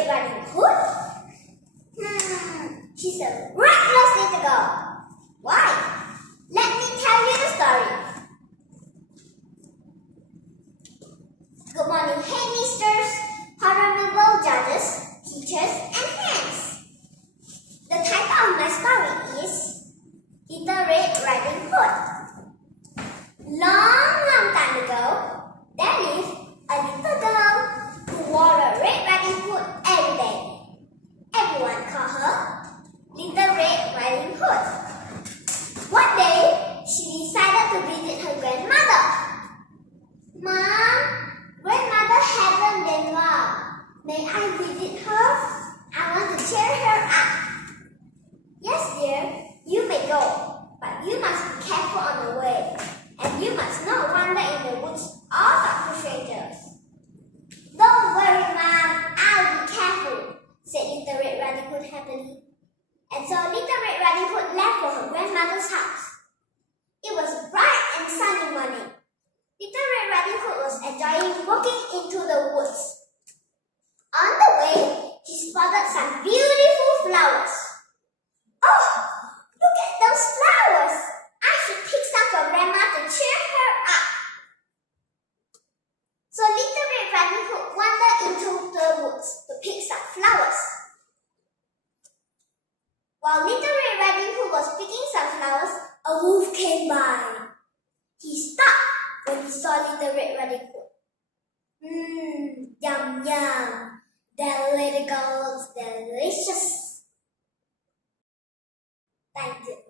Red Riding Hood? She's a reckless little girl. Why? Let me tell you the story. Good morning, headmasters, honorable judges, teachers, and friends. The title of my story is Little Red Riding Hood. Long time ago, there lived a little girl who wore a red riding hood every day. Everyone called her Little Red Riding Hood. One day, she decided to visit her grandmother. Mom, grandmother hasn't been well. May I visit her? I want to cheer her up. Yes, dear, you may go, but you must be careful on the way, and you must not wander in the woods or talk to strangers. Don't worry, Mom, I'll be careful, said Little Red Riding Hood happily. And so Little Red Riding Hood left for her grandmother's house. It was a bright and sunny morning. Little Red Riding Hood was enjoying walking into the woods. On the way, she spotted some beautiful flowers. Oh, look at those flowers! I should pick some for Grandma to cheer her up. So Little Red Riding Hood wandered into the woods to pick some flowers. While Little Red Riding Hood was picking some flowers, a wolf came by. He stopped when he saw Little Red Riding Hood. Yum yum. That little girl's delicious. Thank you.